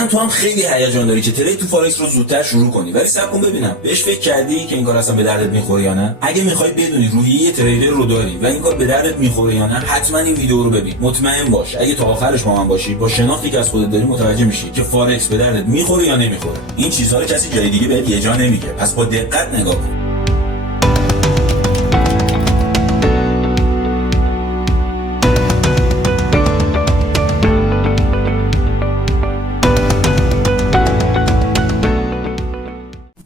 قطعا تو هم خیلی هیجان داری که ترید تو فارکس رو زودتر شروع کنی، ولی صبر کن ببینم بهش فکر کردی که این کار اصلا به دردت میخوره یا نه؟ اگه میخوای بدونی روحیه تریدر رو داری و این کار به دردت میخوره یا نه، حتما این ویدیو رو ببین. مطمئن باش اگه تا آخرش با من باشی، با شناختی که از خودت داری متوجه میشی که فارکس به دردت میخوره یا نمیخوره. این چیزها رو کسی جای دیگه بهت یه جا نمیگه، پس با دقت نگاه کن.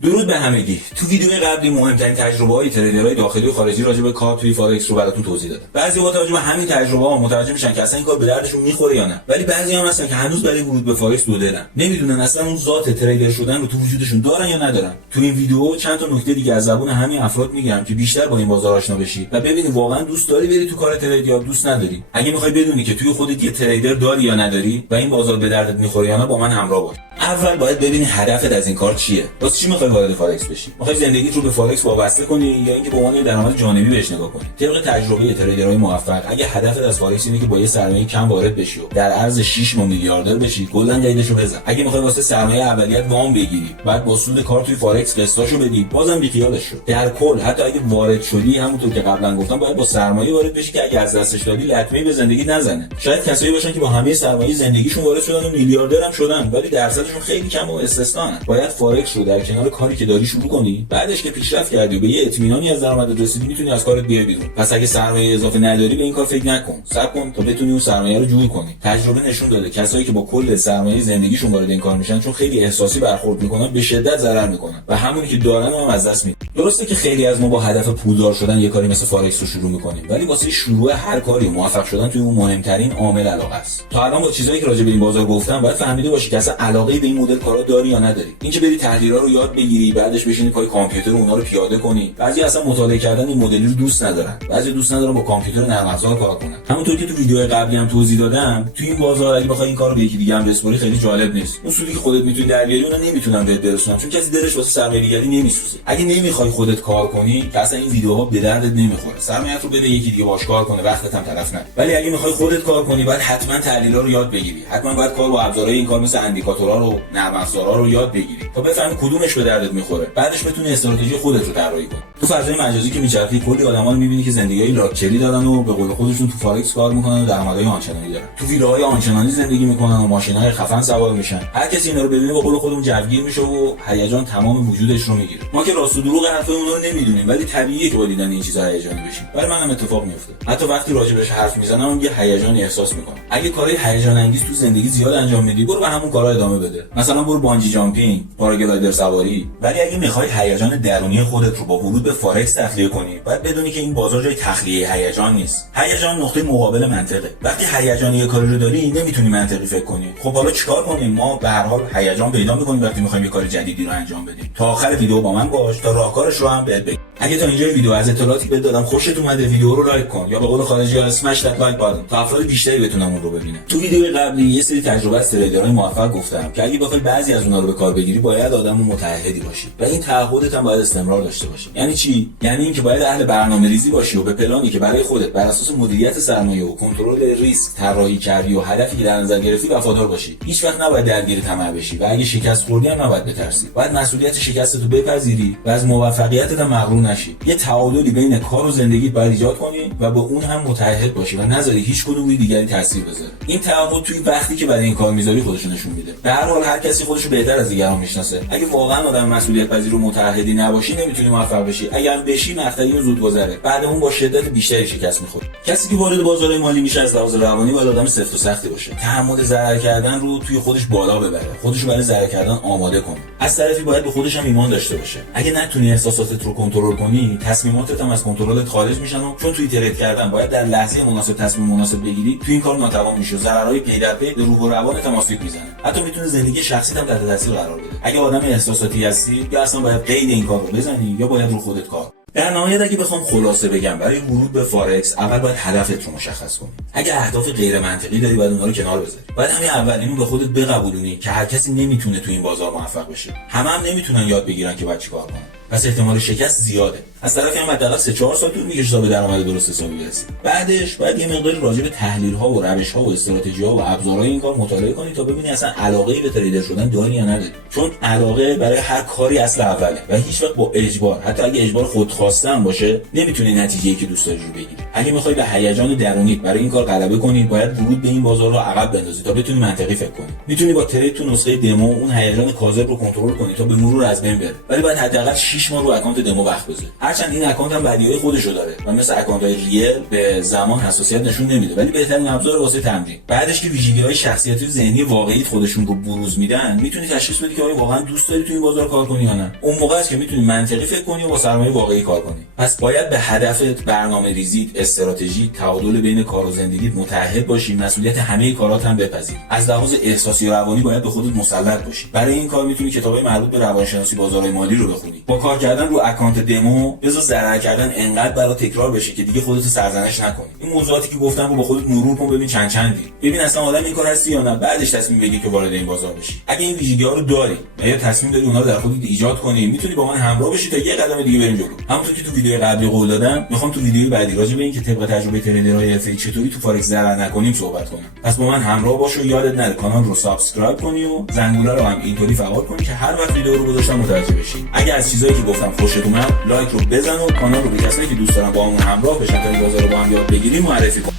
درود به همگی. تو ویدیو قبلی مهمترین تجربه‌های تریدرهای داخلی و خارجی راجع به کار توی فارکس رو براتون توضیح دادم. بعضی‌ها با توجه به همین تجربه‌ها متوجه میشن که اصلا این کار به دردشون میخوره یا نه، ولی بعضی هم هستن که هنوز برای ورود به فارکس دودلن، نمیدونن اصلا اون ذات تریدر شدن رو تو وجودشون دارن یا ندارن. تو این ویدیو چند تا نکته دیگه از زبون همین افراد میگم که بیشتر با این بازار آشنا بشی و ببینی واقعا دوست داری بری تو کار ترید یا دوست نداری. اگه می‌خوای بدونی که توی خودت یه تریدر داری یا نداری و این بازار به دردت میخوره یا نه، با من همراه باش. اول باید ببینی هدفت از این کار چیه. واسه چی می‌خوای وارد فارکس بشی؟ می‌خوای زندگیت رو به فارکس وابسته کنی یا اینکه به عنوان درآمد جانبی بهش نگاه کنی؟ طبق تجربه تریدرهای موفق، اگه هدفت از فارکس اینه که با یه سرمایه کم وارد بشی و در عرض 6 ماه میلیاردر بشی، کلاً قیدشو بزن. اگه می‌خوای واسه سرمایه اولیت وام بگیری، بعد با سود کار توی فارکس قسطاشو بدی، بازم بیخیالش شو. در کل حتی اگه وارد شدی، همونطور که قبلا گفتم، باید با سرمایه وارد بشی که اگه از دستش دادی لطمه‌ای به زندگی نزنه. شاید کسایی باشن که با همه سرمایه زندگیشون وارد شدن و میلیاردر هم شدن، ولی درصدشون خیلی کم و استثناءن. باید فارکس رو در کنار کاری که داری شروع کنی، بعدش که پیشرفت کردی و به یه اطمینانی از درآمدت رسیدی، میتونی از کارت بیای بیرون. پس اگه سرمایه اضافه نداری، به این کار فکر نکن. صبر کن تا بتونی اون سرمایه رو جور کنی. تجربه نشون داده کسایی که با کل سرمایه زندگیشون وارد این کار میشن، چون خیلی احساسی برخورد میکنن، به شدت ضرر میکنن و همونی که دارن هم از دست میدن. درسته که خیلی از ما با هدف پولدار شدن یه کاری مثل فارکس رو شروع میکنیم، ولی واسه شروع هر کاری موفق شدن توی اون مهمترین عامل علاقه است. تا الان با چیزایی که راجع به این بازار گفتم، باید فهمیده باشی که اصلا علاقه به این مدل کارا داری یا نداری. اینکه بری تحلیل‌ها رو یاد بگیری، بعدش بشینی پای کامپیوتر اونها رو پیاده کنی. بعضی اصلا مطالعه کردن این مدلی رو دوست ندارن، بعضی دوست ندارن با کامپیوتر نرم افزار کار کنن. همونطور که تو ویدیو قبلی هم توضیح دادم، تو این بازار اگه بخوای این کارو به یکی دیگه هم بسپاری، خیلی جالب نیست. اون سودی که خودت میتونی در بیاری، اونو نمیتونن بهت برسونن، چون کسی دلش واسه سرمایه‌گذاری نمیسوزه. اگه نمیخوای خودت کار کنی، که اصلا این ویدیوها به دردت نمیخوره. سرمایه‌ت رو بده یکی دیگه باش کار کنه، وقتت هم تلف نکن. ولی اگه میخوای خودت کار کنی، باید حتما تحلیل‌ها رو یاد بگیری. حتما باید کار با ابزارهای این کار مثل اندیکاتورها رو، نرم افزارها رو یاد بگیری تا بفهمی کدومش به دردت میخوره. بعدش بتونی استراتژی خودت رو طراحی کنی. تو فضای مجازی که میچرخی، کلی آدما رو میبینی که زندگیای لاکچری دارن و به قول خودشون تو فارکس کار میکنن و درآمدهای آنچنانی دارن. تو ویلاهای آنچنانی زندگی میکنن و ماشین‌های خفن سوار میشن. هر کسی اینا رو ببینه به قول خودمون جوگیر میشه و هیجان تمام وجودش رو میگیره. ما که راست و دروغ حرفای اونها رو نمیدونیم، ولی طبیعیه که با دیدن این چیزا هیجانی بشیم. برای منم اتفاق میفته. حتی وقتی راجبش حرف میزنم یه هیجانی احساس میکنم. اگه کارهای هیجان انگیز تو زندگی زیاد انجام میدی، برو به همون کارا ادامه بده. مثلا برو بانجی جامپینگ، پاراگلایدر سواری. ولی اگه میخوای هیجان درونی خودت رو با ورود به فارکس تخلیه کنی، باید بدونی که این بازار جای تخلیه هیجان نیست. هیجان نقطه مقابل منطقه. وقتی هیجانی یه کاری رو داری، نمیتونی منطقی فکر کنی. خب حالا چیکار کنیم؟ ما به هر حال هیجان پیدا می‌کنیم وقتی می‌خوایم یه کار جدیدی رو انجام بدیم. تا آخر ویدیو با من باش تا راهکارش رو هم بهت بگم. اگه تا اینجای ویدیو از اطلاعاتی بهت دادم خوشت اومده، ویدیو رو لایک کن یا به قول خارجی‌ها اسمش دت لایک باتن تا افراد بیشتری بتونن اون رو ببینن. تو ویدیو قبلی یه سری تجربه از تریدرهای موفق گفتم که اگه بخوای بعضی از اونها رو به کار بگیری، باید آدم متعهدی باشی و این تعهدت هم باید استمرار داشته باشه. یعنی چی؟ یعنی اینکه باید اهل برنامه‌ریزی باشی و به پلانی که برای خودت بر اساس مدیریت سرمایه و کنترل ریسک طراحی کردی و هدفی که در نظر گرفتی وفادار باشی. هیچ وقت نباید درگیر طمع بشی و اگه شکست خوردی هم نباید بترسی. باید مسئولیت شکستت رو بپذیری و از موفقیتت هم مغرور نشی. یه تعادلی بین کار و زندگیت باید ایجاد کنی و با اون هم متعهد باشی و نذاری هیچ کدوم روی دیگری تاثیر بذاره. این تعهد توی وقتی که برای این کار میذاری خودش نشون میده. به هر حال هر کسی خودش رو بهتر از دیگران میشناسه. اگه واقعا آدم مسئولیت پذیر و متعهدی نباشی، نمیتونی موفق بشی. اگر بشی، مقطعی و زود گذره. بعد اون با شدت بیشتری شکست میخوری. کسی که وارد بازار مالی میشه از لحاظ روانی باید آدم سفت و سختی باشه. تحمل ضرر کردن رو توی خودش بالا ببره. خودش رو برای ضرر کردن آماده کنه. از طرفی باید به خودش هم ایمان داشته باشه. اگه نتونی احساساتت رو کنترل کنی، تصمیماتت هم از کنترلت خارج میشن و چون توی ترید کردن باید در لحظه مناسب تصمیم مناسب بگیری، توی این کار ناتوان میشی و ضررهای پی در پی به روح و روانت هم آسیب میزنه. حتی میتونه زندگی شخصیت هم تحت تاثیر قرار بده. اگه آدم احساساتی هستی، یا اصلا باید قید این کارو بزنی یا باید رو خودت کار. در نهایت اگه بخوام خلاصه بگم، برای ورود به فارکس اول باید هدفت رو مشخص کنی. اگه اهداف غیر منطقی داری، باید اونها رو کنار بذاری. باید همین اول اینو به خودت بقبولونی که هر کسی نمیتونه تو این بازار موفق بشه. همه هم نمیتونن یاد بگیرن که باید چیکار کنن. پس احتمال شکست زیاده. از طرفی هم حداقل 3-4 سال طول میکشه تا به درآمد درست حسابی برسی. بعدش باید یه مقداری راجع به تحلیل ها و روش ها و استراتژی ها و ابزارهای این کار مطالعه کنی تا ببینی اصلا علاقه‌ای به تریدر شدن داری یا نداری. چون علاقه برای هر کاری اصل اوله و هیچ وقت با اجبار، حتی اگه اجبار خودخواسته هم باشه، نمیتونی نتیجه‌ای که دوست داری رو بگیری. اگه میخوای به هیجان درونیت برای این کار غلبه کنی، باید ورود به این بازار رو عقب بندازی تا بتونی منطقی فکر کنی. میتونی با ترید تو نسخه دمو اون هیجان کاذب رو کنترل کنی تا به مرور از بین بره، ولی باید حداقل 6 ماه رو اکانت دمو وقت بذاری. هرچند این اکانت هم بدیهای خودشو داره و مثل اکانت‌های ریل به زمان حساسیت نشون نمیده، ولی بهترین ابزار واسه تمرین. بعدش که ویژگی‌های شخصیتی و ذهنی واقعی خودشون رو بروز میدن، میتونی تشخیص بدی که آیا واقعا دوست داری تو این بازار کار کنی یا نه. اون موقع است که میتونی منطقی فکر کنی و با سرمایه واقعی کار کنی. پس باید به هدفت، برنامه‌ریزیت، استراتژی، تعادل بین کار و زندگیت متعهد باشی، مسئولیت همه کارات هم بپذیری. از لحاظ احساسی و روانی باید به خودت مسلط باشی. برای این کار میتونی کتابای مربوط به روانشناسی بازارهای مالی رو بخونی. با کار کردن رو اکانت دمو بذار ضرر کردن انقدر برات تکرار بشه که دیگه خودت سرزنش نکنی. این موضوعاتی که گفتم رو با خودت مرور کن، ببین چند چندی. ببین اصلا آدم این کار هستی یا نه، بعدش تصمیم بگیر که وارد این بازار بشی. اگه این ویژگی‌ها رو داری و یا تصمیم داری اونها رو در خودت ایجاد کنی، میتونی با من همراه بشی تا یه قدم دیگه بریم جلو. همونطور که تو ویدیو قبلی قول دادم، میخوام تو ویدیوی بعدی راجع به این که طبق تجربه تریدرهای حرفه‌ای چطوری تو فارکس ضرر نکنیم صحبت کنم. پس با من همراه باش و یادت نره کانال رو سابسکرایب کنی و زنگوله رو هم اینطوری فعال کنی که هر وقت ویدیو رو گذاشتم متوجه بشی. اگه از چیزایی که گفتم خوشت اومد، لایک رو بزن و کانال رو به کسایی که دوست دارن با همون همراه بشن تا این بازار رو با هم یاد بگیریم معرفی کن.